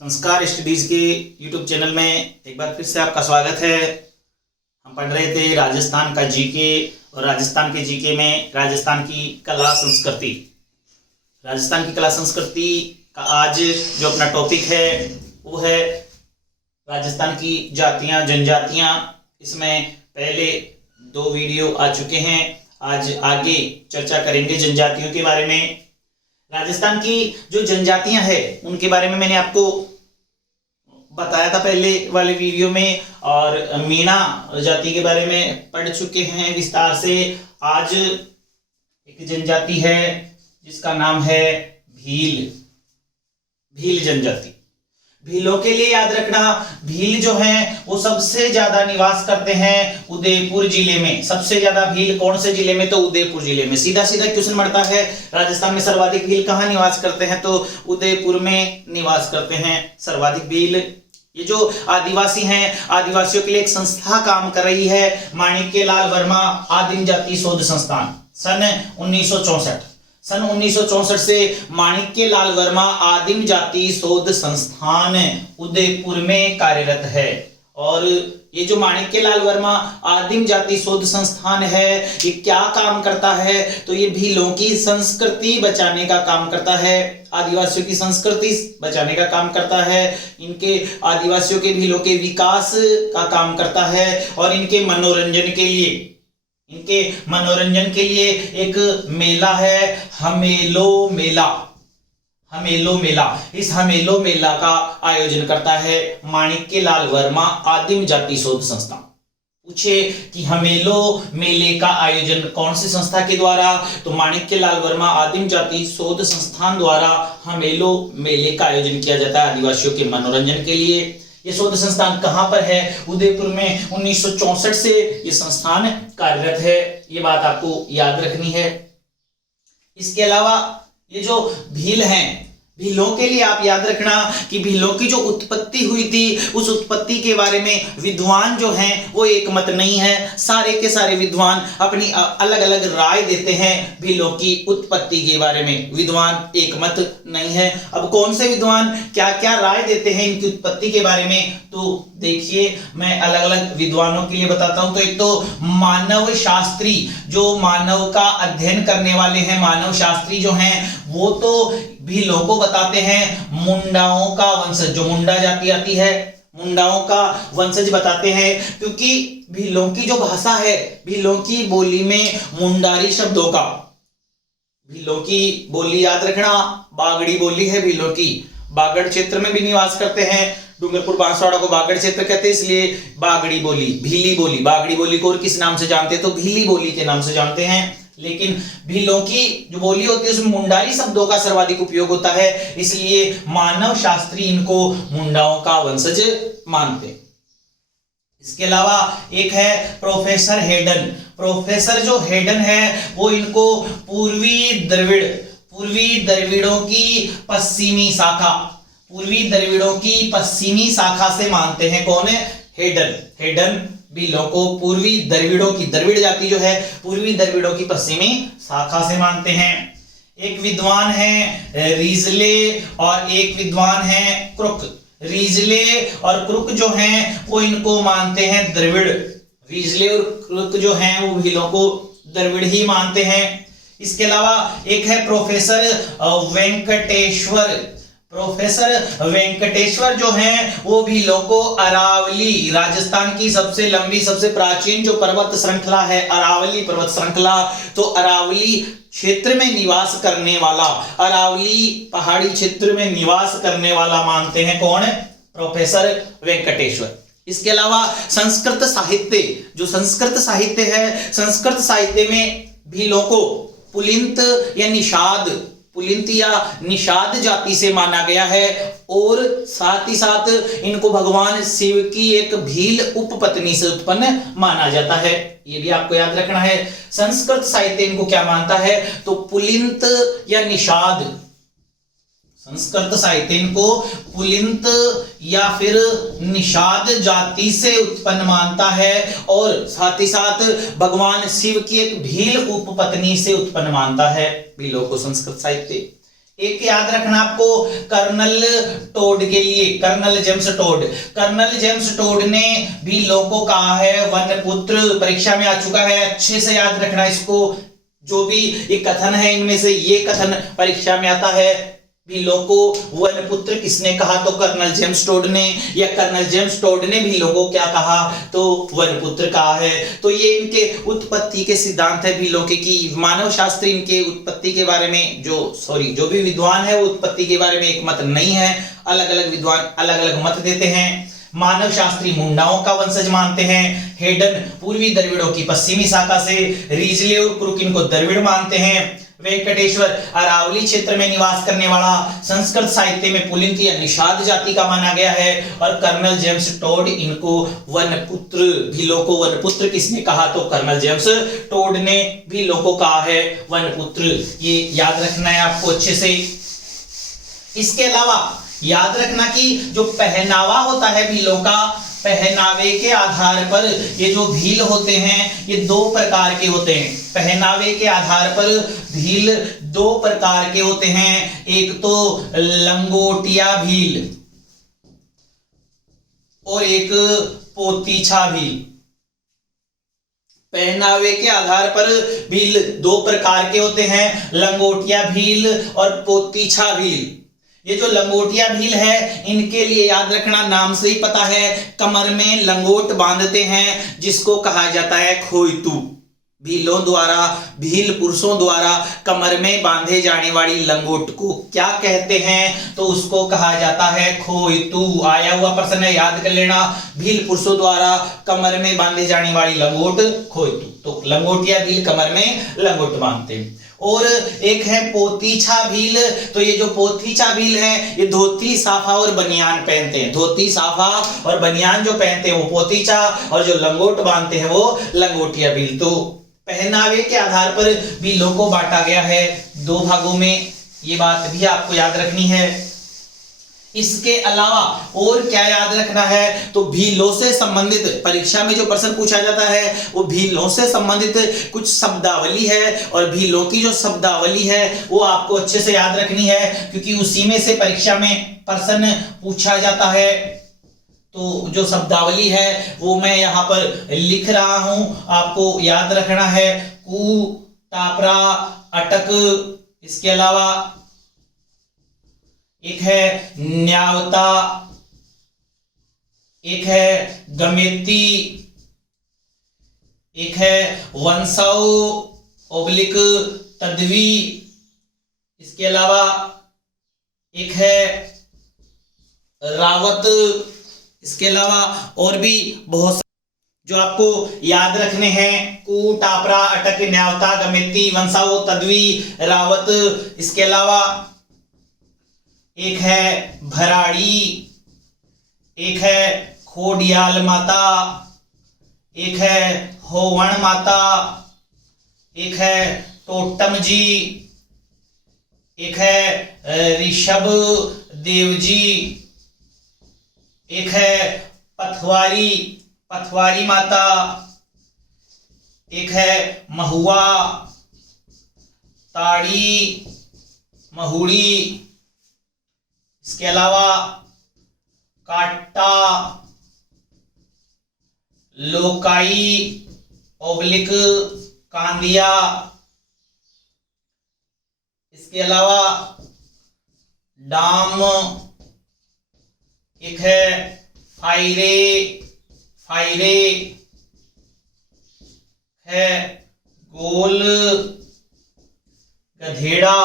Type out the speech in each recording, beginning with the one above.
संस्कार स्टडीज के YouTube channel में एक बार फिर से आपका स्वागत है। हम पढ़ रहे थे राजस्थान का जीके और राजस्थान के जीके में राजस्थान की कला संस्कृति। राजस्थान की कला संस्कृति का आज जो अपना टॉपिक है वो है राजस्थान की जातियां जनजातियां। इसमें पहले 2 वीडियो आ चुके हैं। आज आगे चर्चा करेंगे जनजातियों के बारे में। राजस्थान की जो जनजातियां हैं उनके बारे में मैंने आपको बताया था पहले वाले वीडियो में, और मीणा जाति के बारे में पढ़ चुके हैं विस्तार से। आज एक जनजाति है जिसका नाम है भील। भील जनजाति। भीलों के लिए याद रखना, भील जो हैं वो सबसे ज्यादा निवास करते हैं उदयपुर जिले में। सबसे ज्यादा भील कौन से जिले में? तो उदयपुर जिले में। सीधा सीधा क्वेश्चन बढ़ता है, राजस्थान में सर्वाधिक भील कहाँ निवास करते हैं? तो उदयपुर में निवास करते हैं सर्वाधिक भील। ये जो आदिवासी हैं, आदिवासियों के लिए एक संस्था काम कर रही है, माणिक्यलाल वर्मा आदिम जाति शोध संस्थान। सन 1964 से माणिक्यलाल वर्मा आदिम जाति शोध संस्थान उदयपुर में कार्यरत है। और ये जो माणिक्यलाल वर्मा आदिम जाति शोध संस्थान है ये क्या काम करता है? तो ये भीलों की संस्कृति बचाने का काम करता है, आदिवासियों की संस्कृति बचाने का काम करता है, इनके आदिवासियों के भीलों के विकास का काम करता है, और इनके मनोरंजन के लिए एक मेला है, हमेलो मेला। हमेलो मेला, इस हमेलो मेला का आयोजन करता है माणिक्यलाल वर्मा आदिम जाति शोध संस्थान। पूछे कि हमेलो मेले का आयोजन कौन सी संस्था के द्वारा? तो माणिक्यलाल वर्मा आदिम जाति शोध संस्थान द्वारा हमेलो मेले का आयोजन किया जाता है आदिवासियों के मनोरंजन के लिए। ये शोध संस्थान कहां पर है? उदयपुर में। 1964 से ये संस्थान कार्यरत है, ये बात आपको याद रखनी है। इसके अलावा ये जो भील हैं, भीलों के लिए आप याद रखना कि भीलों की जो उत्पत्ति हुई थी उस उत्पत्ति के बारे में विद्वान जो हैं वो एक मत नहीं है। सारे के सारे विद्वान अपनी अलग अलग राय देते हैं भीलों की उत्पत्ति के बारे में, विद्वान एक मत नहीं है। अब कौन से विद्वान क्या क्या राय देते हैं इनकी उत्पत्ति के बारे में, तो देखिए मैं अलग अलग विद्वानों के लिए बताता हूं। तो एक तो मानव शास्त्री, जो मानव का अध्ययन करने वाले हैं, मानव शास्त्री जो हैं वो तो भीलों को बताते हैं मुंडाओं का वंशज, जो मुंडा जाति आती है मुंडाओं का वंशज बताते हैं, क्योंकि भीलों की जो भाषा है, भीलों की बोली में मुंडारी शब्दों का, भीलों की बोली याद रखना बागड़ी बोली है भीलों की। बागड़ क्षेत्र में भी निवास करते हैं, डूंगरपुर बांसवाड़ा को बागड़ क्षेत्र कहते हैं, इसलिए बागड़ी बोली, भीली बोली। बागड़ी बोली को और किस नाम से जानते हैं? तो भीली बोली के नाम से जानते हैं। लेकिन भीलों की जो बोली होती है उसमें मुंडारी शब्दों का सर्वाधिक उपयोग होता है, इसलिए मानव शास्त्री इनको मुंडाओं का वंशज मानते हैं। इसके अलावा एक है प्रोफेसर हेडन। प्रोफेसर जो हेडन है वो इनको पूर्वी द्रविड़ों की पश्चिमी शाखा से मानते हैं। कौन है? हेडन भीलों को पूर्वी द्रविड़ों की, द्रविड़ जाति जो है पूर्वी द्रविड़ों की पश्चिमी शाखा से मानते हैं। एक विद्वान है रीजले और एक विद्वान है क्रुक। रीजले और क्रुक जो हैं वो इनको मानते हैं द्रविड़। रीजले और क्रुक जो हैं वो भीलों को द्रविड़ ही मानते हैं। इसके अलावा एक है प्रोफेसर वेंकटेश्वर। प्रोफेसर वेंकटेश्वर जो हैं वो भीलों को अरावली, राजस्थान की सबसे लंबी सबसे प्राचीन जो पर्वत श्रृंखला है अरावली पर्वत श्रृंखला, तो अरावली क्षेत्र में निवास करने वाला, अरावली पहाड़ी क्षेत्र में निवास करने वाला मानते हैं। कौन? प्रोफेसर वेंकटेश्वर। इसके अलावा संस्कृत साहित्य, जो संस्कृत साहित्य है, संस्कृत साहित्य में भीलों को पुलिंत या निषाद जाति से माना गया है, और साथ ही साथ इनको भगवान शिव की एक भील उपपत्नी से उत्पन्न माना जाता है। ये भी आपको याद रखना है। संस्कृत साहित्य इनको क्या मानता है? तो पुलिंत या निषाद। संस्कृत साहित्य इनको पुलिंत या फिर निषाद जाति से उत्पन्न मानता है, और साथ ही साथ भगवान शिव की एक भील उपपत्नी से उत्पन्न मानता है भीलों को संस्कृत साहित्य। एक याद रखना आपको, कर्नल टोड के लिए, colonel James Tod, colonel James Tod ने भीलों को कहा है वनपुत्र, परीक्षा में आ चुका है, अच्छे से याद रखना इसको। जो भी ये कथन है इनमें से ये कथन परीक्षा में आता है, भीलों को वनपुत्र किसने कहा, तो कर्नल जेम्स टोड ने, या कर्नल जेम्स टोड ने भीलों को क्या कहा, तो वनपुत्र कहा है। तो ये इनके उत्पत्ति के सिद्धांत है भीलों के, कि मानव शास्त्र इनके उत्पत्ति के बारे में जो भी विद्वान है वो उत्पत्ति के बारे में एक मत नहीं है, अलग अलग विद्वान अलग अलग मत देते हैं। मानव शास्त्री मुंडाओं का वंशज मानते हैं, हेडन पूर्वी द्रविड़ों की पश्चिमी शाखा से, रीजले और क्रुकिन को द्रविड़ मानते हैं, वेंकटेश्वर अरावली क्षेत्र में निवास करने वाला, संस्कृत साहित्य में पुलिंग या निषाद जाति का माना गया है, और कर्नल जेम्स टोड इनको वनपुत्र, भीलों को वनपुत्र किसने कहा, तो कर्नल जेम्स टोड ने भीलों को कहा है वनपुत्र। ये याद रखना है आपको अच्छे से। इसके अलावा याद रखना कि जो पहनावा होता है भीलों का, पहनावे के आधार पर ये जो भील होते हैं ये दो प्रकार के होते हैं। पहनावे के आधार पर भील दो प्रकार के होते हैं, एक तो लंगोटिया भील और एक पोतीछा भील। पहनावे के आधार पर भील दो प्रकार के होते हैं, लंगोटिया भील और पोतीछा भील। ये जो लंगोटिया भील है इनके लिए याद रखना, नाम से ही पता है, कमर में लंगोट बांधते हैं जिसको कहा जाता है खोइतू। भीलों द्वारा, भील पुरुषों द्वारा कमर में बांधे जाने वाली लंगोट को क्या कहते हैं, तो उसको कहा जाता है खोइतू। आया हुआ प्रश्न है, याद कर लेना, भील पुरुषों द्वारा कमर में बांधे जाने वाली लंगोट खोइतू। तो लंगोटिया भील कमर में लंगोट बांधते हैं। और एक है पोतीछा भील, तो ये जो पोतीछा भील है ये धोती साफा और बनियान पहनते हैं, धोती साफा और बनियान जो पहनते हैं वो पोतीछा, और जो लंगोट बांधते हैं वो लंगोटिया भील। तो पहनावे के आधार पर भीलों को बांटा गया है दो भागों में, ये बात भी आपको याद रखनी है। इसके अलावा और क्या याद रखना है, तो भीलों से संबंधित परीक्षा में जो प्रश्न पूछा जाता है वो भीलों से संबंधित कुछ शब्दावली है, और भीलों की जो शब्दावली है वो आपको अच्छे से याद रखनी है, क्योंकि उसी में से परीक्षा में प्रश्न पूछा जाता है। तो जो शब्दावली है वो मैं यहाँ पर लिख रहा हूं, आपको याद रखना है। कु, टापरा, अटक, इसके अलावा एक है न्यावता, एक है गमेती, एक है वंशव ओब्लिक तद्वी, इसके अलावा एक है रावत, इसके अलावा और भी बहुत जो आपको याद रखने हैं, कु, टापरा, अटक, न्यावता, गमेती, वंशव, तद्वी, रावत। इसके अलावा एक है भराड़ी, एक है खोडियाल माता, एक है होवण माता, एक है टोटम जी, एक है ऋषभ देव जी, एक है पथवारी माता, एक है महुआ, ताड़ी, महुड़ी, इसके अलावा काट्टा, लोकाई ओब्लिक कांदिया, इसके अलावा डाम, एक है फायरे है गोल, गधेड़ा।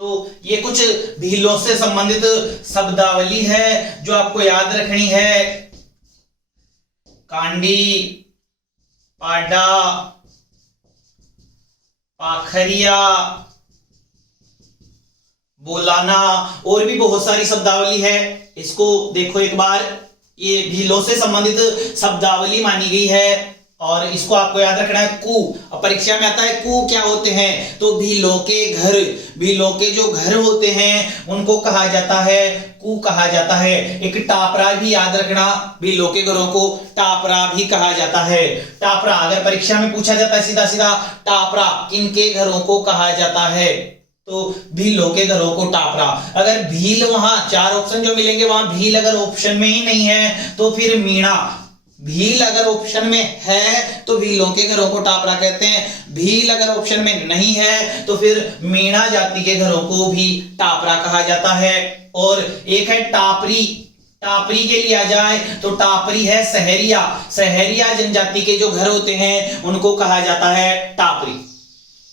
तो ये कुछ भीलों से संबंधित शब्दावली है जो आपको याद रखनी है। कांडी, पाडा, पाखरिया, बोलाना, और भी बहुत सारी शब्दावली है। इसको देखो एक बार, ये भीलों से संबंधित शब्दावली मानी गई है, और इसको आपको याद रखना है। कु, परीक्षा में आता है कु क्या होते हैं, तो भीलों के घर, भीलों के जो घर होते हैं उनको कहा जाता है कु कहा जाता है। एक टापरा भी याद रखना, भीलों के घरों को टापरा भी कहा जाता है। टापरा अगर परीक्षा में पूछा जाता है सीधा सीधा, टापरा किनके घरों को कहा जाता है, तो भीलों के घरों को टापरा। अगर भील वहां 4 ऑप्शन जो मिलेंगे वहां भील अगर ऑप्शन में ही नहीं है तो फिर मीणा। भील अगर ऑप्शन में है तो भीलों के घरों को टापरा कहते हैं। भील अगर ऑप्शन में नहीं है तो फिर मीणा जाति के घरों को भी टापरा कहा जाता है। और एक है टापरी। टापरी के लिए आ जाए तो टापरी है सहरिया। सहरिया जनजाति के जो घर होते हैं उनको कहा जाता है टापरी।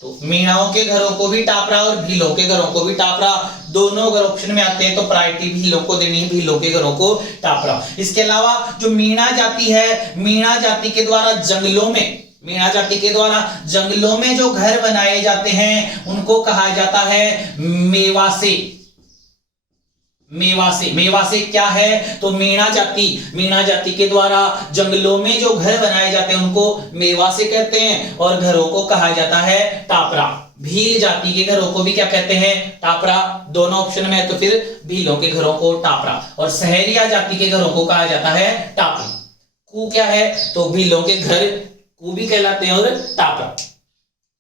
तो मीणाओं के घरों को भी टापरा और भीलों के घरों को भी टापरा, दोनों अगर ऑप्शन में आते हैं तो प्रायोरिटी भीलों को देनी है, भीलों के घरों को टापरा। इसके अलावा जो मीणा जाति है, मीणा जाति के द्वारा जंगलों में, मीणा जाति के द्वारा जंगलों में जो घर बनाए जाते हैं उनको कहा जाता है मेवासे। मेवासे, मेवासे क्या है तो मीणा जाति के द्वारा जंगलों में जो घर बनाए जाते हैं उनको मेवासे कहते हैं और घरों को कहा जाता है टापरा। भील जाति के घरों को भी क्या कहते हैं टापरा, दोनों ऑप्शन में है तो फिर भीलों के घरों को टापरा। और सहरिया जाति के घरों को कहा जाता है टापरी। कू क्या है तो भीलों के घर कू भी कहलाते हैं और टापरा।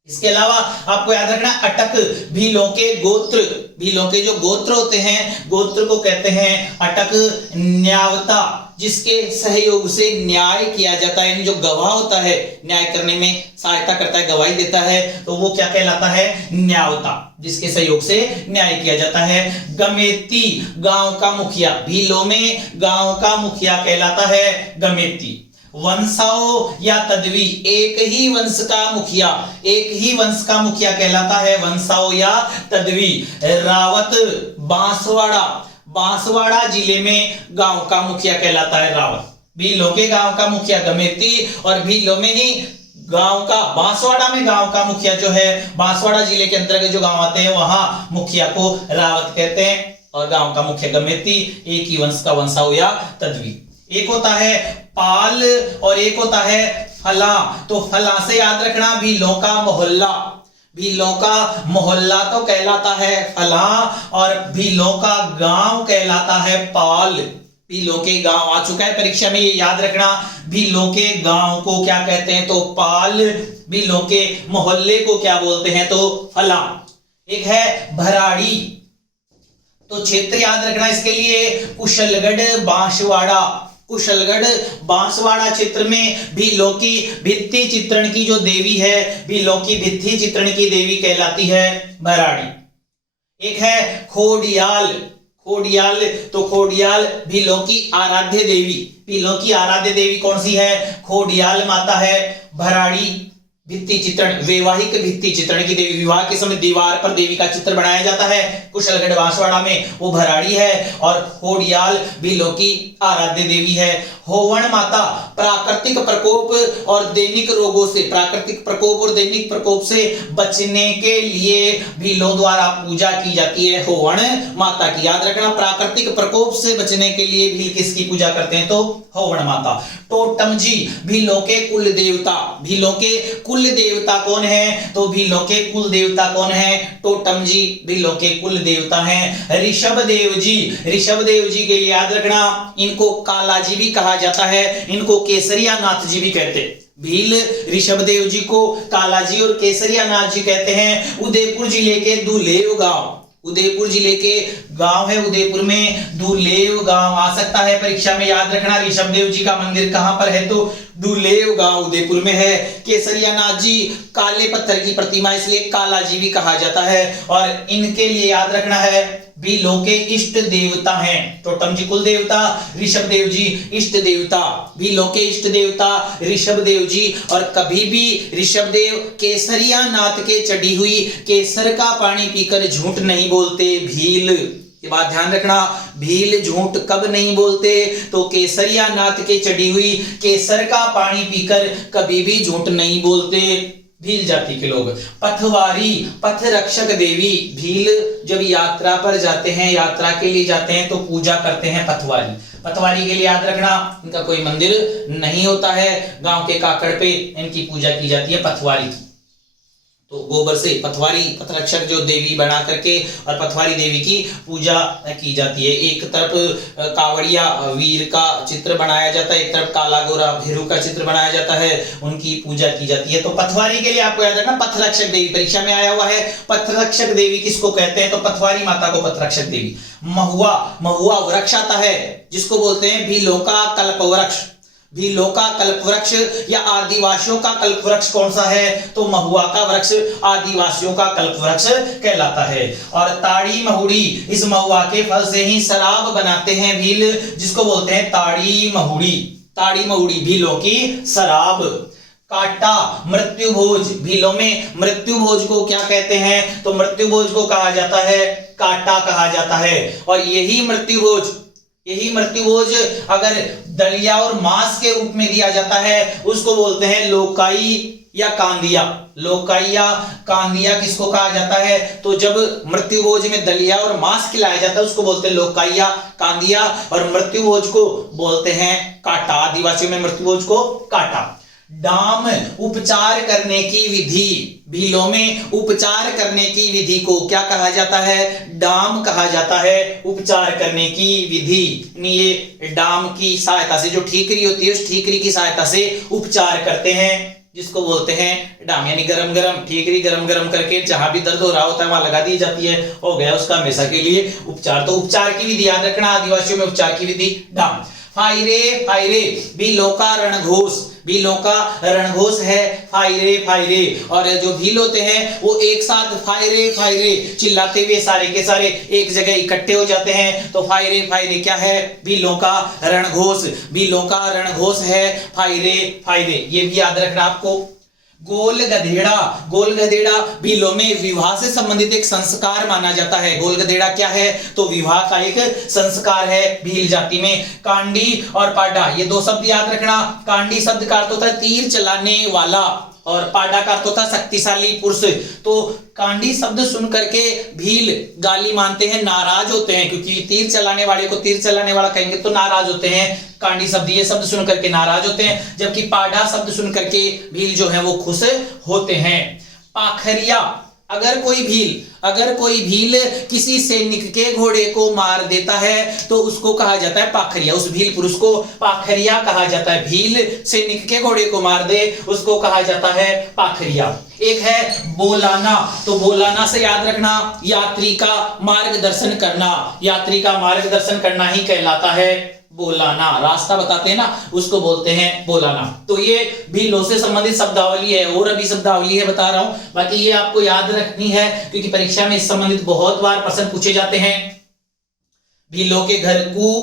इसके अलावा आपको याद रखना अटक, भीलों के गोत्र, भीलों के जो गोत्र होते हैं गोत्र को कहते हैं अटक। न्यायवता, जिसके सहयोग से न्याय किया जाता है, जो गवाह होता है न्याय करने में सहायता करता है, गवाही देता है, तो वो क्या कहलाता है न्यायवता, जिसके सहयोग से न्याय किया जाता है। गमेती, गांव का मुखिया, भीलों में गांव का मुखिया कहलाता है गमेती। वंशाओ या तद्वी, एक ही वंश का मुखिया, एक ही वंश का मुखिया कहलाता है वंशाओ या तद्वी। रावत, बांसवाड़ा, बांसवाड़ा जिले में गांव का मुखिया कहलाता है रावत। भीलों के गांव का मुखिया गमेती और भीलों में ही गांव का, बांसवाड़ा में गांव का मुखिया जो है, बांसवाड़ा जिले के अंतर्गत जो गांव आते हैं वहां मुखिया को रावत कहते हैं और गांव का मुखिया गमेती। एक ही वंश का वंशाओ या तद्वी। एक होता है पाल और एक होता है फला। तो फला से याद रखना भीलों का मोहल्ला, भीलों का मोहल्ला तो कहलाता है फला और भीलों का गांव कहलाता है पाल। भीलों के गांव आ चुका है परीक्षा में, ये याद रखना। भीलों के गांव को क्या कहते हैं तो पाल, भीलों के मोहल्ले को क्या बोलते हैं तो फला। एक है भराड़ी, तो क्षेत्र याद रखना इसके लिए कुशलगढ़ बांसवाड़ा। कुशलगढ़ बांसवाड़ा क्षेत्र में भीलों की भित्ति चित्रण की जो देवी है, भीलों की भित्ति चित्रण की देवी कहलाती है भराड़ी। एक है खोडियाल, खोडियाल तो खोडियाल भीलों की आराध्य देवी, भीलों की आराध्य देवी कौन सी है खोडियाल माता है। भराड़ी भित्ति चित्रण, वैवाहिक भित्ति चित्रण की देवी, विवाह के समय दीवार पर देवी का चित्र बनाया जाता है कुशलगढ़ बांसवाड़ा में, वो भराड़ी है। और खोडियाल भीलों की आराध्य देवी है। होवण माता प्राकृतिक प्रकोप और दैनिक रोगों से, प्राकृतिक प्रकोप और दैनिक प्रकोप से बचने के लिए भीलों द्वारा पूजा की जाती है होवण माता की। याद रखना प्राकृतिक प्रकोप से बचने के लिए भील किसकी पूजा करते हैं तो होवण माता। टोटम जी भीलों के कुल देवता, भीलों के कुल देवता कौन है तो भीलों के कुल देवता कौन है टोटम जी भीलों के कुल देवता हैं। ऋषभ देव जी, ऋषभ देव जी के लिए याद रखना इनको कालाजी भी कहा जाता है, इनको केसरिया नाथ जी भी कहते हैं। भील ऋषभ देव जी को कालाजी और केसरिया नाथ जी कहते हैं। उदयपुर जिले के दुलेव गांव, उदयपुर जिले के गांव है, उदयपुर में दुलेव गांव आ सकता है परीक्षा में, याद रखना। ऋषभ देव जी का मंदिर कहां पर है तो दुलेव गांव उदयपुर में है। केसरिया नाथ जी काले पत्थर की प्रतिमा इसलिए कालाजी भी कहा जाता है। और इनके लिए याद रखना है भीलों के इष्ट देवता हैं। टोटम जी कुल देवता, ऋषभ देव जी इष्ट देवता, भीलों के इष्ट देवता ऋषभ देव जी। और कभी भी ऋषभ देव केसरिया नाथ के चढ़ी हुई केसर का पानी पीकर झूठ नहीं बोलते भील, ये बात ध्यान रखना। भील झूठ कब नहीं बोलते तो केसरिया नाथ के चढ़ी हुई केसर का पानी पीकर कभी भी झूठ नहीं बोलते भील जाति के लोग। पथवारी पथ रक्षक देवी, भील जब यात्रा पर जाते हैं, यात्रा के लिए जाते हैं तो पूजा करते हैं पथवारी। पथवारी के लिए याद रखना इनका कोई मंदिर नहीं होता है, गांव के काकड़ पे इनकी पूजा की जाती है पथवारी की। तो गोबर से पथवारी पथरक्षक जो देवी बना करके और पथवारी देवी की पूजा की जाती है। एक तरफ कावड़िया वीर का चित्र बनाया जाता है, एक तरफ काला गोरा भैरू का चित्र बनाया जाता है, उनकी पूजा की जाती है। तो पथवारी के लिए आपको याद रखना पथरक्षक देवी, परीक्षा में आया हुआ है। पथरक्षक देवी किसको कहते हैं? तो पथवारी माता को पथरक्षक देवी। महुआ, महुआ वृक्ष आता है जिसको बोलते हैं भीलों का कल्पवृक्ष। भीलों का कल्पवृक्ष या आदिवासियों का कल्पवृक्ष कौन सा है? तो महुआ का वृक्ष आदिवासियों का कल्पवृक्ष कहलाता है। और ताड़ी महुड़ी, इस महुआ के फल से ही शराब बनाते हैं भील, जिसको बोलते हैं ताड़ी महुड़ी। ताड़ी महुड़ी भीलों की शराब। काटा, मृत्यु भोज, भीलों में मृत्यु भोज को क्या कहते हैं? तो मृत्यु भोज को कहा जाता है काटा कहा जाता है। और यही मृत्यु भोज अगर दलिया और मांस के रूप में दिया जाता है उसको बोलते हैं लोकाई या कांदिया। लोकाई या कांदिया किसको कहा जाता है? तो जब मृत्यु भोज में दलिया और मांस खिलाया जाता है उसको बोलते हैं लोकाई या कांदिया, और मृत्यु भोज को बोलते हैं काटा। आदिवासियों में मृत्यु भोज को काटा। डाम, उपचार करने की विधि। भीलों में उपचार करने की विधि को क्या कहा जाता है? डाम कहा जाता है, उपचार करने की विधि। ये डाम की सहायता से, जो ठीकरी होती है उस ठीकरी की सहायता से उपचार करते हैं, जिसको बोलते हैं डाम। यानी गरम गरम ठीकरी गरम गरम करके जहां भी दर्द हो रहा होता है वहां लगा दी जाती है, हो गया उसका हमेशा के लिए उपचार। तो उपचार की विधि याद रखना, आदिवासियों में उपचार की विधि डाम। फायरे, फायरे भीलों का रणघोष। भीलों का रणघोष है फायरे फायरे। और जो भील होते हैं वो एक साथ फायरे फायरे चिल्लाते हुए सारे के सारे एक जगह इकट्ठे हो जाते हैं। तो फायरे फायरे क्या है? भीलों का रणघोष। भीलों का रणघोष है फायरे फायरे, ये भी याद रखना आपको। गोल गधेड़ा, गोल गधेड़ा भीलों में विवाह से संबंधित एक संस्कार माना जाता है। गोल गधेड़ा क्या है? तो विवाह का एक संस्कार है भील जाति में। कांडी और पाडा, ये दो शब्द याद रखना। कांडी शब्द का अर्थ होता है तीर चलाने वाला, और पाडा का अर्थ होता है शक्तिशाली पुरुष। तो कांडी शब्द सुन करके भील गाली मानते हैं, नाराज होते हैं, क्योंकि तीर चलाने वाले को तीर चलाने वाला कहेंगे तो नाराज होते हैं। कांडी शब्द, ये शब्द सुन करके नाराज होते हैं, जबकि पाडा शब्द सुन करके भील जो है वो खुश होते हैं। पाखरिया, अगर कोई भील किसी सैनिक के घोड़े को मार देता है तो उसको कहा जाता है पाखरिया। उस भील पुरुष को पाखरिया कहा जाता है। भील सैनिक के घोड़े को मार दे उसको कहा जाता है पाखरिया। एक है बोलाना, तो बोलाना से याद रखना यात्री का मार्गदर्शन करना। यात्री का मार्गदर्शन करना ही कहलाता है बोलाना। रास्ता बताते हैं ना, उसको बोलते हैं बोलाना। तो ये भीलों से संबंधित शब्दावली है, और अभी शब्दावली है बता रहा हूं, बाकी ये आपको याद रखनी है क्योंकि परीक्षा में इस संबंधित बहुत बार प्रश्न पूछे जाते हैं। भीलों के घर को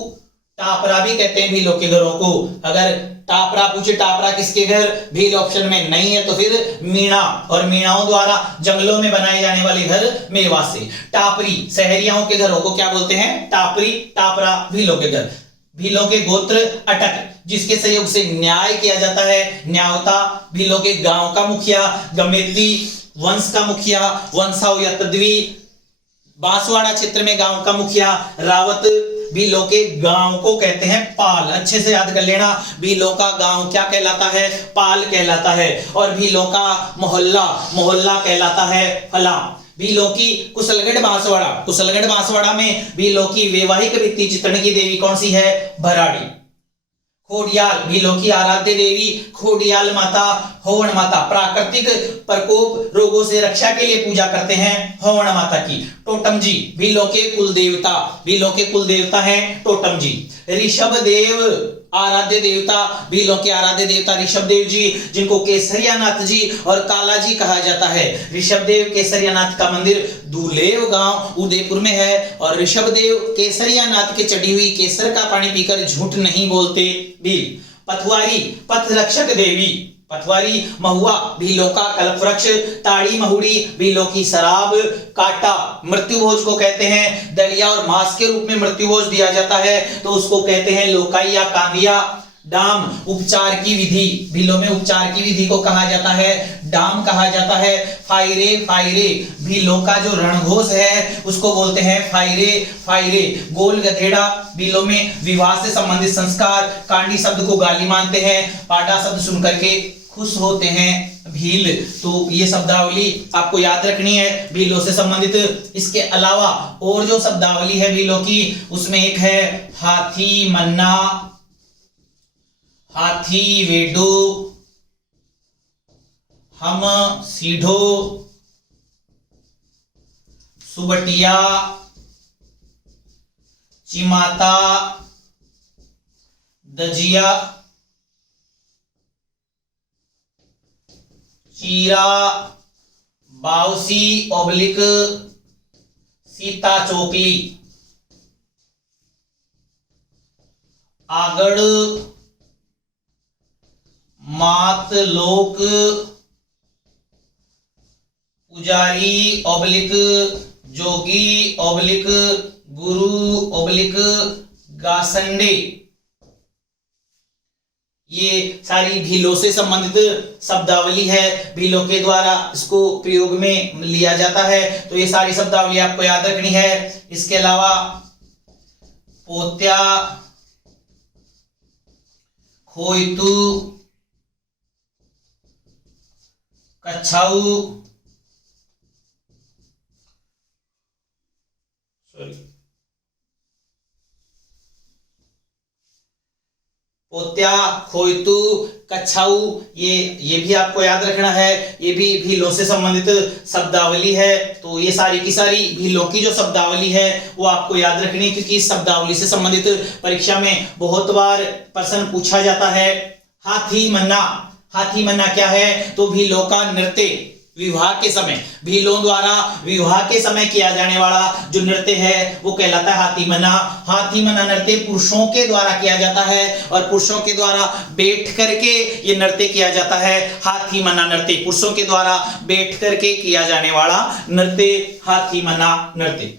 टापरा भी कहते हैं। भीलों के घरों को अगर टापरा पूछे, टापरा किसके घर? भील ऑप्शन में नहीं है तो फिर मीणा, और मीणाओं द्वारा जंगलों में बनाए जाने वाले घर मेवासे। टापरी, शहरियाओं के घरों को क्या बोलते हैं? टापरी, टापरा भीलों के घर। भीलों के गोत्र अटक, जिसके सहयोग से न्याय किया जाता है, न्यायता। भीलों के गांव का मुखिया गमेती, वंश का मुखिया वंशाव या तद्वी। बांसवाड़ा क्षेत्र में गांव का मुखिया रावत। भीलों के गांव को कहते हैं पाल, अच्छे से याद कर लेना। भीलों का गांव क्या कहलाता है? पाल कहलाता है। और भीलों का मोहल्ला, मोहल्ला कहलाता है फला। भीलों की कुशलगढ़ बांसवाड़ा में भीलों की वैवाहिक वृत्ति चित्रण की देवी कौन सी है? भराड़ी। खोडियाल, भीलों की आराध्य देवी खोडियाल माता, हवन माता। प्राकृतिक प्रकोप रोगों से रक्षा के लिए पूजा करते हैं हवन माता की। टोटम जी, भीलों के कुल देवता हैं टोटम जी। ऋषभ देव आराध्य देवता, भीलों के आराध्य देवता ऋषभ देव जी, जिनको केसरियानाथ जी और काला जी कहा जाता है। ऋषभ देव केसरियानाथ का मंदिर दुलेव गांव उदयपुर में है। और ऋषभ देव केसरियानाथ के चढ़ी हुई केसर का पानी पीकर झूठ नहीं बोलते भील। पथवारी पथरक्षक देवी। पथवारी महुआ भीलों का कल्पवृक्ष। ताड़ी महुड़ी भीलों की शराब। काटा मृत्यु भोज को कहते हैं। दलिया और मांस के रूप में मृत्यु भोज दिया जाता है तो उसको कहते हैं लोकाई या कांदिया। डाम उपचार की विधि, भीलों में उपचार की विधि को कहा जाता है डाम कहा जाता है। फायरे फायरे भीलों का जो रणघोष है उसको बोलते हैं फायरे फायरे। गोल गधेड़ा भीलों में विवाह से संबंधित संस्कार। कांडी शब्द को गाली मानते हैं। पाडा शब्द सुनकर के खुश होते हैं। भील। तो ये शब्दावली आपको याद रखनी है भीलों से संबंधित। इसके अलावा और जो शब्दावली है भीलों की, उसमें एक है हाथी मन्ना, हाथी वेडो, हम सीढ़ो, सुबटिया, चिमाता, दजिया, चीरा, बावसी ऑब्लिक सीता चोकली, आगड़, मात लोक, पुजारी ऑब्लिक जोगी ऑब्लिक गुरु ऑब्लिक गासंडे। ये सारी भीलों से संबंधित शब्दावली है, भीलों के द्वारा इसको प्रयोग में लिया जाता है। तो ये सारी शब्दावली आपको याद रखनी है। इसके अलावा पोत्या, खोइतू, कछाऊ, पोत्या, खोइतू, कछाऊ, ये भी आपको याद रखना है। ये भी भीलों से संबंधित शब्दावली है। तो ये सारी की सारी भीलों की जो शब्दावली है वो आपको याद रखनी है, क्योंकि इस शब्दावली से संबंधित परीक्षा में बहुत बार प्रश्न पूछा जाता है। हाथी मन्ना, हाथी मन्ना क्या है? तो भीलों का नृत्य विवाह के समय, भीलों द्वारा विवाह के समय किया जाने वाला जो नृत्य है वो कहलाता है हाथी मन्ना। हाथी मन्ना नृत्य पुरुषों के द्वारा किया जाता है और पुरुषों के द्वारा बैठ करके ये नृत्य किया जाता है। हाथी मन्ना नृत्य पुरुषों के द्वारा बैठ करके किया जाने वाला नृत्य हाथी मन्ना नृत्य।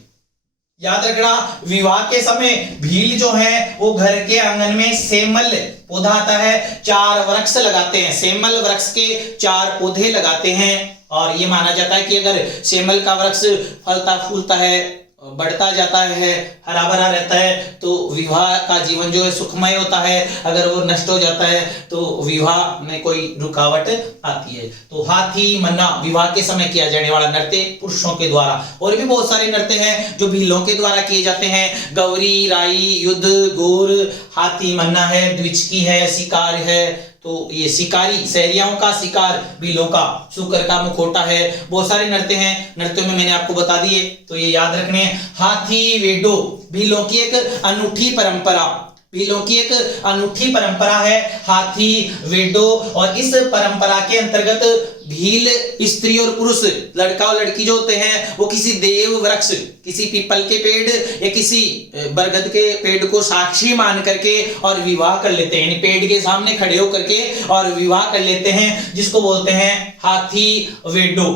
याद रखना, विवाह के समय भील जो है वो घर के आंगन में सेमल पौधा आता है, 4 वृक्ष लगाते हैं। सेमल वृक्ष के 4 पौधे लगाते हैं और ये माना जाता है कि अगर सेमल का वृक्ष फलता फूलता है, बढ़ता जाता है, हरा भरा रहता है, तो विवाह का जीवन जो है सुखमय होता है। अगर वो नष्ट हो जाता है तो विवाह में कोई रुकावट आती है। तो हाथी मन्ना विवाह के समय किया जाने वाला नृत्य पुरुषों के द्वारा। और भी बहुत सारे नृत्य हैं जो भीलों के द्वारा किए जाते हैं। गौरी, राई, युद्ध, गोर, हाथी मन्ना है, द्विचकी है, शिकार है। तो ये शिकारी, सहरियाओं का शिकार, भीलों का, शुक्र का मुखौटा है। बहुत सारे नृत्य हैं, नृत्यों में मैंने आपको बता दिए, तो ये याद रखने हैं। हाथी वेडो भीलों की एक अनूठी परंपरा, भीलों की एक अनूठी परंपरा है हाथी वेडो। और इस परंपरा के अंतर्गत भील स्त्री और पुरुष, लड़का और लड़की जो होते हैं वो किसी देव वृक्ष, किसी पीपल के पेड़ या किसी बरगद के पेड़ को साक्षी मान करके और विवाह कर लेते हैं। यानी पेड़ के सामने खड़े होकर के और विवाह कर लेते हैं, जिसको बोलते हैं हाथी वेडो।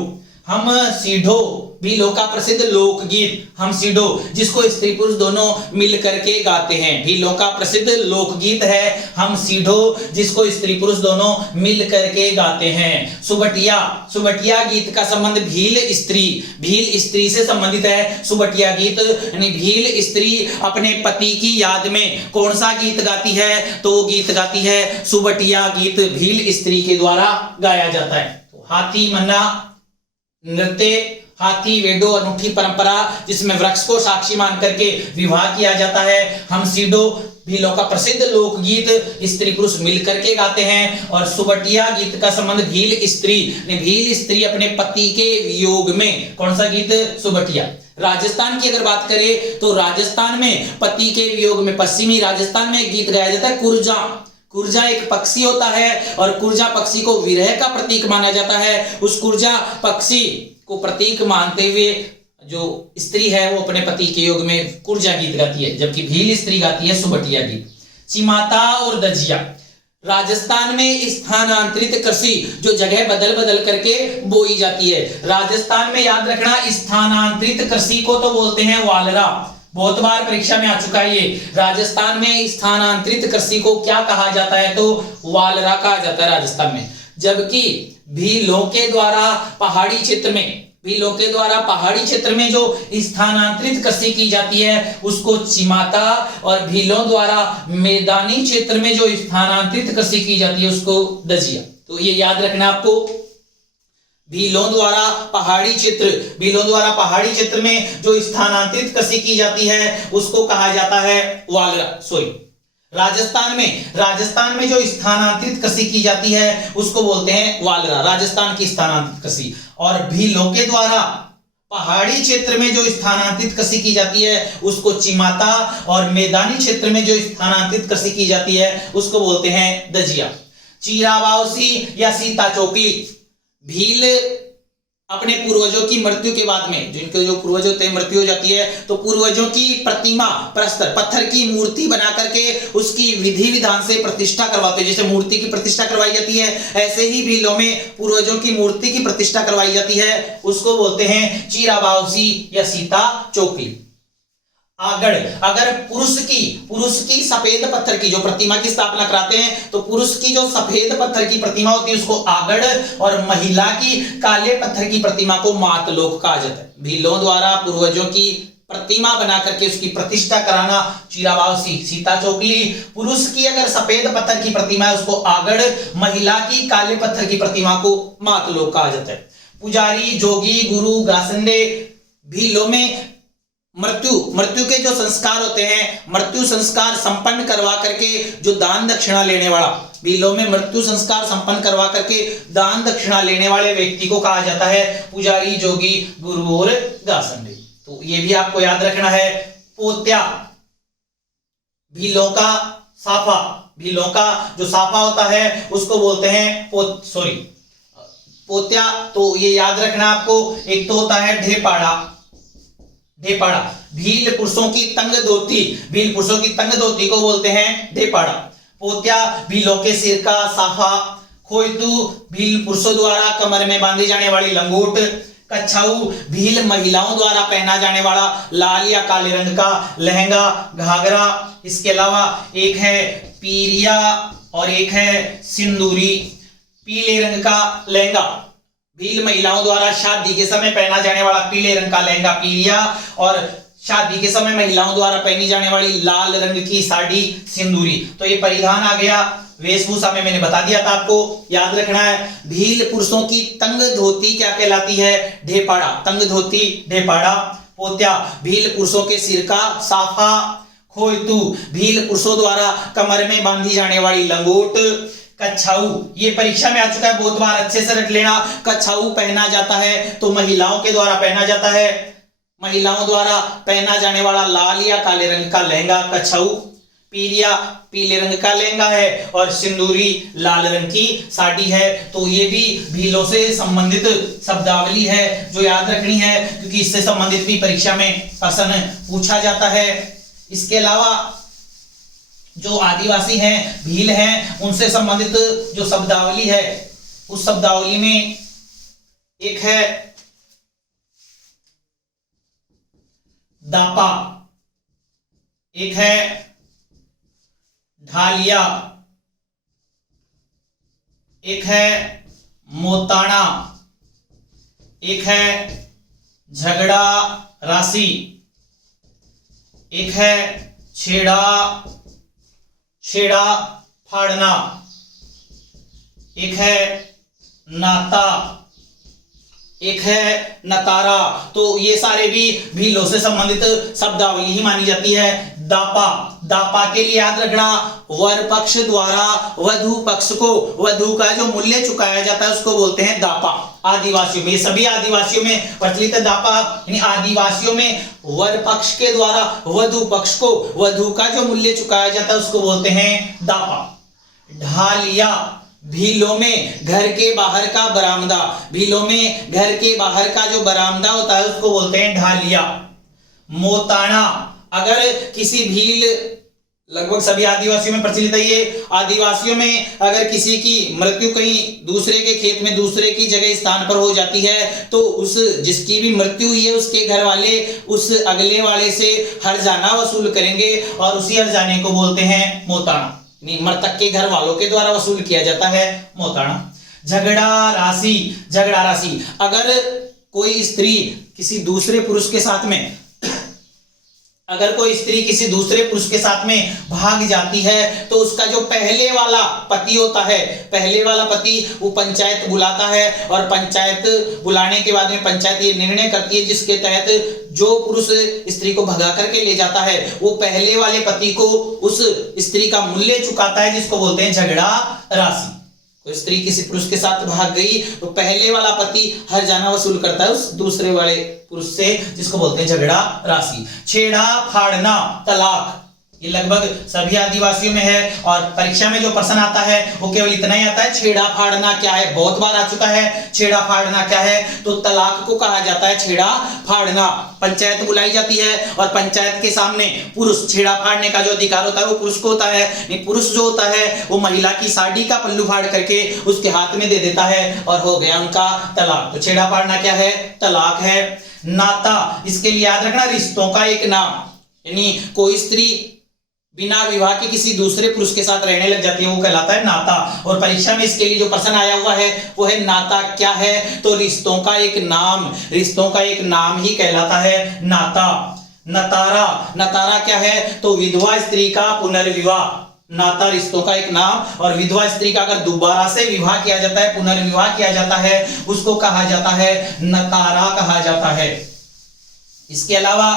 हम सीढ़ो भीलों का प्रसिद्ध लोकगीत, हम सीढ़ो, जिसको स्त्री पुरुष दोनों मिल करके गाते हैं। भीलों का प्रसिद्ध लोकगीत है हम सीढ़ो, जिसको स्त्री पुरुष दोनों मिल करके गाते हैं। सुबटिया, सुबटिया गीत का संबंध भील स्त्री से संबंधित है। सुबटिया गीत यानी भील स्त्री अपने पति की याद में कौन सा गीत गाती है? तो वो गीत गाती है सुबटिया गीत, भील स्त्री के द्वारा गाया जाता है। तो हाथी मन्ना नृत्य, हाथी वेडो अनूठी परंपरा जिसमें वृक्ष को साक्षी मान करके विवाह किया जाता है। हम सीढ़ो भीलों का प्रसिद्ध लोकगीत, स्त्री पुरुष मिलकर के गाते हैं। और सुबटिया गीत का संबंध भील स्त्री अपने पति के वियोग में, कौन सा गीत? सुबटिया। राजस्थान की अगर बात करें तो राजस्थान में पति के वियोग में, पश्चिमी राजस्थान में एक गीत गाया जाता है कुरजा। कुरजा एक पक्षी होता है और कुरजा पक्षी को विरह का प्रतीक माना जाता है। उस कुरजा पक्षी को प्रतीक मानते हुए जो स्त्री है वो अपने पति के योग में कुरजा गीत गाती है, जबकि भील स्त्री गाती है सुबटिया गीत। चिमाता और दजिया, राजस्थान में स्थानांतरित कृषि जो जगह बदल बदल करके बोई जाती है। राजस्थान में याद रखना, स्थानांतरित कृषि को तो बोलते हैं वालरा। बहुत बार परीक्षा में आ चुका है ये। राजस्थान में स्थानांतरित कृषि को क्या कहा जाता है? तो वालरा कहा जाता है राजस्थान में। जबकि भीलों के द्वारा पहाड़ी क्षेत्र में जो स्थानांतरित कृषि की जाती है उसको चिमाता, और भीलों द्वारा मैदानी क्षेत्र में जो स्थानांतरित कृषि की जाती है उसको दजिया। तो ये याद रखना आपको। भीलों द्वारा पहाड़ी क्षेत्र में जो स्थानांतरित कृषि की जाती है उसको कहा जाता है राजस्थान में जो स्थानांतरित कृषि की जाती है उसको बोलते हैं वालरा, राजस्थान की स्थानांतरित कृषि। और भीलों के द्वारा पहाड़ी क्षेत्र में जो स्थानांतरित कृषि की जाती है उसको चिमाता, और मैदानी क्षेत्र में जो स्थानांतरित कृषि की जाती है उसको बोलते हैं दजिया। चीरावावसी या सीता चोकली, भील अपने पूर्वजों की मृत्यु के बाद में, जिनके जो पूर्वज होते हैं मृत्यु हो जाती है, तो पूर्वजों की प्रतिमा, प्रस्तर, पत्थर की मूर्ति बना करके उसकी विधि विधान से प्रतिष्ठा करवाते हैं। जैसे मूर्ति की प्रतिष्ठा करवाई जाती है, ऐसे ही भीलों में पूर्वजों की मूर्ति की प्रतिष्ठा करवाई जाती है, उसको बोलते हैं चीरावावसी या सीता चोकली। आगड़, अगर पुरुष की सफेद पत्थर की जो प्रतिमा की स्थापना कराते हैं तो पुरुष की जो सफेद पत्थर की प्रतिमा होती है उसको आगड़, और महिला की काले पत्थर की प्रतिमा को मातलोक कहा जाता है। भीलों द्वारा पूर्वजों की प्रतिमा बना करके उसकी प्रतिष्ठा कराना चीरावावसी, सीता चोकली। पुरुष की अगर सफेद पत्थर की प्रतिमा है उसको आगड़, महिला की काले पत्थर की प्रतिमा को मातलोक कहा जाता है। पुजारी, जोगी, गुरु, गासंडे, भीलों में मृत्यु के जो संस्कार होते हैं, मृत्यु संस्कार संपन्न करवा करके जो दान दक्षिणा लेने वाला, भीलों में मृत्यु संस्कार संपन्न करवा करके दान दक्षिणा लेने वाले व्यक्ति को कहा जाता है पुजारी, जोगी, गुरु और गासंडे। तो ये भी आपको याद रखना है। पोत्या, भीलों का साफा, भीलों का जो साफा होता है उसको बोलते हैं पोत्या। तो ये याद रखना आपको। एक तो होता है ढेपाड़ा, भील पुरुषों की तंग धोती को बोलते हैं ढेपाड़ा। पोत्या, भीलों के सिर का साफा। खोयतू, भील पुरुषों द्वारा कमर में बांधी जाने वाली लंगोट। कच्छाऊ, भील महिलाओं द्वारा पहना जाने वाला लाल या काले रंग का लहंगा, घाघरा। इसके अलावा एक है पीरिया और एक है सिंदूरी, पीले रंग का लहंगा। भील महिलाओं द्वारा शादी के समय पहना जाने वाला पीले रंग का लहंगा पीलिया, और शादी के समय महिलाओं द्वारा पहनी जाने वाली लाल रंग की साड़ी सिंदूरी। तो ये परिधान आ गया। वेशभूषा में मैंने बता दिया था, आपको याद रखना है। भील पुरुषों की तंग धोती क्या कहलाती है? ढेपाड़ा, तंग धोती ढेपाड़ा। पोत्या, भील पुरुषों के सिर का साफा। खोयतू, भील पुरुषों द्वारा कमर में बांधी जाने वाली लंगोट। कच्छाऊ, ये परीक्षा में आ चुका है, बहुत बार अच्छे से रख लेना। कच्छाऊ पहना जाता है तो महिलाओं के द्वारा पहना जाता है, महिलाओं द्वारा पहना जाने वाला लाल या काले रंग का लहंगा कच्छाऊ। पीलिया, पीले रंग का लहंगा है, और सिंदूरी लाल रंग की साड़ी है। तो ये भी भीलों से संबंधित शब्दावली है जो याद रखनी है, क्योंकि इससे संबंधित भी परीक्षा में प्रश्न पूछा जाता है। इसके अलावा जो आदिवासी हैं, भील हैं, उनसे संबंधित जो शब्दावली है उस शब्दावली में एक है दापा, एक है ढालिया, एक है मोताना, एक है झगड़ा राशि, एक है छेड़ा फाड़ना, एक है नाता, एक है नतारा। तो ये सारे भी भीलों से संबंधित शब्दावली ही मानी जाती है। दापा, दापा के लिए याद रखना, वर पक्ष द्वारा वधु पक्ष को वधु का जो मूल्य चुकाया जाता है उसको बोलते हैं दापा। आदिवासियों में, सभी आदिवासियों में प्रचलित है दापा। यानी आदिवासियों में वर पक्ष के द्वारा वधु पक्ष को वधु का जो मूल्य चुकाया जाता है उसको बोलते हैं दापा। ढालिया, भीलों में घर के बाहर का बरामदा, भीलों में घर के बाहर का जो बरामदा होता है उसको बोलते हैं ढालिया। मोताना, अगर किसी भील, लगभग सभी आदिवासियों में प्रचलित है ये, आदिवासियों में अगर किसी की मृत्यु कहीं दूसरे के खेत में दूसरे की जगह स्थान पर हो जाती है तो उस जिसकी भी मृत्यु हुई है उसके घर वाले उस अगले वाले से हर्जाना वसूल करेंगे और उसी हर्जाने को बोलते हैं मोताना। मृतक के घर वालों के द्वारा वसूल किया जाता है मोताना। झगड़ा राशि, झगड़ा राशि, अगर कोई स्त्री किसी दूसरे पुरुष के साथ में अगर कोई स्त्री किसी दूसरे पुरुष के साथ में भाग जाती है तो उसका जो पहले वाला पति होता है, पहले वाला पति वो पंचायत बुलाता है और पंचायत बुलाने के बाद में पंचायत ये निर्णय करती है जिसके तहत जो पुरुष स्त्री को भगा करके ले जाता है वो पहले वाले पति को उस स्त्री का मूल्य चुकाता है, जिसको बोलते हैं झगड़ा राशि। तो स्त्री किसी पुरुष के साथ भाग गई तो पहले वाला पति हर्जाना वसूल करता है उस दूसरे वाले पुरुष से, जिसको बोलते हैं झगड़ा राशि। छेड़ा फाड़ना तलाक, ये लगभग सभी आदिवासियों में है और परीक्षा में जो प्रश्न आता है वो केवल इतना ही आता है, छेड़ा फाड़ना क्या है, बहुत बार आ चुका है। छेड़ा फाड़ना क्या है, तो तलाक को कहा जाता है छेड़ा फाड़ना। पंचायत बुलाई जाती है और पंचायत के सामने पुरुष, छेड़ा फाड़ने का जो अधिकार होता है वो पुरुष को होता है, नहीं पुरुष जो होता है वो महिला की साड़ी का पल्लू फाड़ करके उसके हाथ में दे देता है और हो गया उनका तलाक। तो छेड़ा फाड़ना क्या है, तलाक है। नाता, इसके लिए याद रखना रिश्तों का एक नाम, यानी कोई स्त्री बिना विवाह के किसी दूसरे पुरुष के साथ रहने लग जाती है वो कहलाता है नाता। और परीक्षा में इसके लिए जो प्रश्न आया हुआ है वो है नाता क्या है, तो रिश्तों का एक नाम, रिश्तों का एक नाम ही कहलाता है नाता। नतारा, नतारा क्या है, तो विधवा स्त्री का पुनर्विवाह। नाता रिश्तों का एक नाम और विधवा स्त्री का अगर दोबारा से विवाह किया जाता है, पुनर्विवाह किया जाता है, उसको कहा जाता है नतारा कहा जाता है। इसके अलावा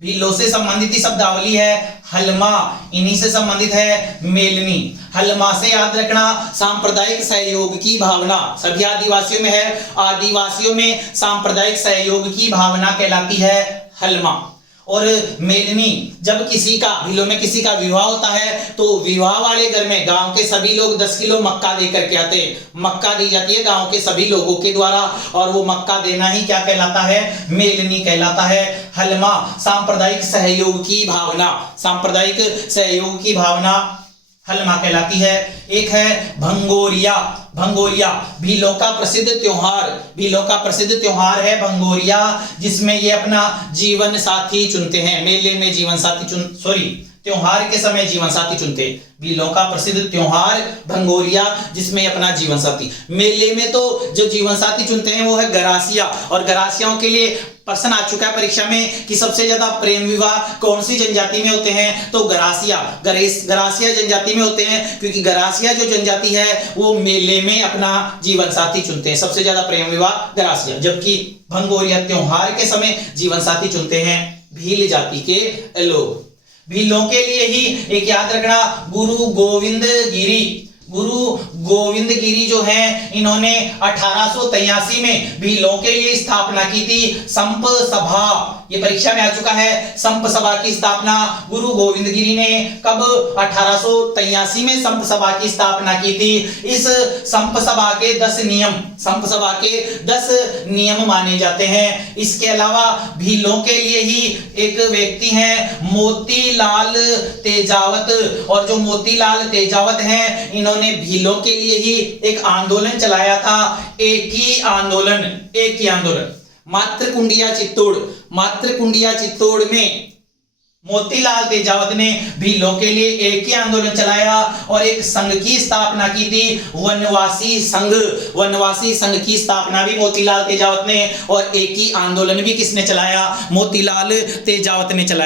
भीलों से संबंधित शब्दावली है हलमा, इन्हीं से संबंधित है मेलनी। हलमा से याद रखना सांप्रदायिक सहयोग की भावना, सभी आदिवासियों में है, आदिवासियों में सांप्रदायिक सहयोग की भावना कहलाती है हलमा। और मेलनी, जब किसी का, भीलों में किसी का विवाह होता है तो विवाह वाले घर में गांव के सभी लोग 10 किलो मक्का दे करके आते हैं, मक्का दी जाती है गांव के सभी लोगों के द्वारा और वो मक्का देना ही क्या कहलाता है, मेलनी कहलाता है। हलमा सांप्रदायिक सहयोग की भावना, सांप्रदायिक सहयोग की भावना हलमा कहलाती है। एक है भंगोरिया, भंगोरिया भीलों का प्रसिद्ध त्योहार, भीलों का प्रसिद्ध त्योहार है भंगोरिया, जिसमें ये अपना जीवन साथी चुनते हैं। मेले में जीवन साथी त्योहार के समय जीवन साथी चुनते हैं। भीलों का प्रसिद्ध त्योहार भंगोरिया, जिसमें अपना जीवन साथी। मेले में तो जो जीवन साथी चुनते हैं वो है गरासिया, और गरासियाओं के लिए प्रश्न आ चुका है परीक्षा में कि सबसे ज्यादा प्रेम विवाह कौन सी जनजाति में होते हैं, तो गरासिया, गरासिया जनजाति में होते हैं, क्योंकि गरासिया जो जनजाति है वो मेले में अपना जीवन साथी चुनते हैं। सबसे ज्यादा प्रेम विवाह गरासिया, जबकि भंगोरिया त्योहार के समय जीवन साथी चुनते हैं भील जाति के लोग। भीलों के लिए ही एक याद रखना गुरु गोविंद गिरी, गुरु गोविंद गिरी जो है इन्होंने 1883 में भीलों के लिए स्थापना की थी संप सभा। ये परीक्षा में आ चुका है, संप सभा की स्थापना गुरु गोविंद गिरी ने कब, 1883 में संप सभा की स्थापना की थी। इस संप सभा के 10 नियम, संप सभा के 10 नियम माने जाते हैं। इसके अलावा भीलों के लिए ही एक व्यक्ति हैं मोतीलाल तेजावत, और जो मोतीलाल तेजावत हैं इन्होंने भीलों के लिए ही एक आंदोलन चलाया था, एक ही आंदोलन, एक ही आंदोलन मातृकुंडिया चित्तौड़, मातृकुंडिया चित्तौड़ में मोतीलाल तेजावत ने भीलों के लिए एक ही आंदोलन चलाया और एक संघ की स्थापना की थी, वनवासी संघ। वनवासी संघ की स्थापना भी मोतीलाल तेजावत ने, और एक ही आंदोलन भी किसने चलाया, मोतीलाल तेजावत ने चलाया।